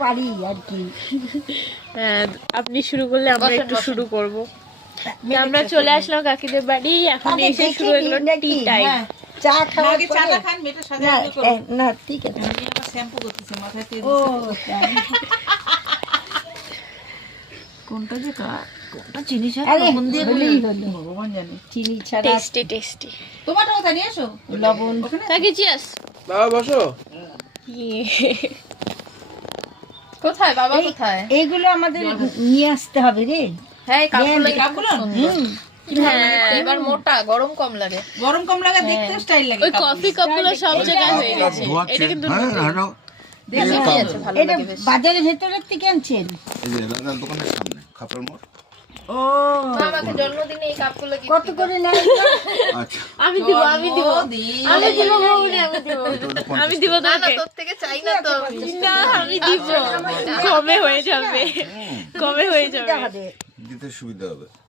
পারি আর কি। আপনি শুরু করলে আমরা একটু শুরু করব। আমরা চলে আসলাম কাকিদের বাড়ি, এখন এসে শুরু হলো টি টাইম। চা খাওয়া আগে চাটা খান, মেয়েটা সাজা করো। না ঠিক আছে। আমি আবার শ্যাম্পু করতেছি, মাথায় তেল ও দিচ্ছি। কোনটা যে কোনটা চিনি ছাড়া আরে লবণ দিয়ে হলেই বলে হলো, ভগবান জানে। চিনি ছাড়া টেস্টি টেস্টি। তোমারটা কোথায় নিয়ে এসো? লবণ। কাকি চিয়ার্স। বাবা বসো। কোথায় বাবা কোথায়? এইগুলো আমাদের নিয়ে আসতে হবে রে। হ্যাঁ এই কাপগুলো কাপগুলো হ্যাঁ, এবার মোটা গরম কম লাগে, গরম কম লাগে, দেখতে স্টাইল লাগে। ওই কফি কাপগুলো সব জায়গায় হয়ে গেছে। এটা কিন্তু এটা বাজারের ভেতরের থেকে আনছেন? এই যে রাজার দোকানের সামনে খাপের মোড়। ও আমাকে জন্মদিনে এই কাপগুলো কি কত করে নেয়? আচ্ছা আমি দিব আমি দিব আমি দিব বউরে, আমি দিব আমি দিব না তোকে। তোর থেকে চাই না তো আমি। না আমি দিব, কমে হয়ে যাবে, কমে হয়ে যাবে। হবে। দিতে সুবিধা হবে।